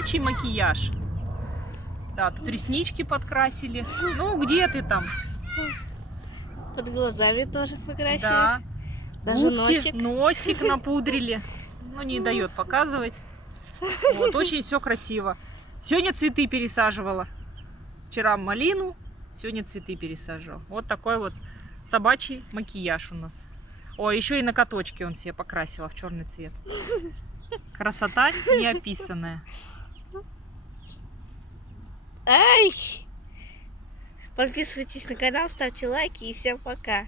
собачий макияж. Да, тут реснички подкрасили. Ну, где ты там? Под глазами тоже покрасили. Да. Даже Губки, носик. носик напудрили. Ну, не дает показывать. Вот, очень все красиво. Сегодня цветы пересаживала. Вчера малину, сегодня цветы пересаживала. Вот такой вот собачий макияж у нас. О, еще и ноготочки он себе покрасила в черный цвет. Красота неописанная. Ай! Подписывайтесь на канал, ставьте лайки и всем пока.